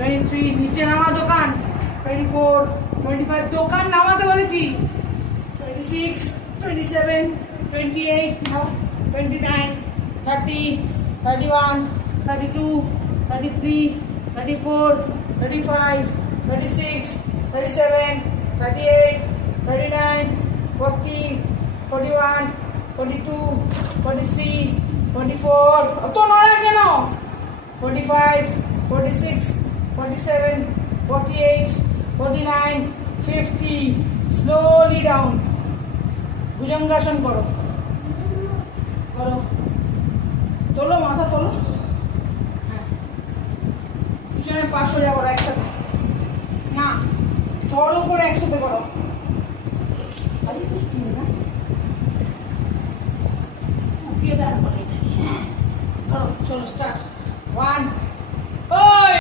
23 নিচে নামা দোকান 24 25 দোকান নামাতে বলেছি 26 27 28 29 30 31 32 33 34 35 36 37 38 39 40 41 42 43 44 অত নড়া কেন 45 46 47 48 49 50 slowly down ভুজঙ্গাসন করো করো তোলো মাথা তোলো হ্যাঁ পিছনে পা সোজা করো একসাথে না চড়ো করে একসাথে করো আরে বুঝছি না চুকিয়ে দেওয়ার পরে হ্যাঁ করো চলো স্টার্ট 1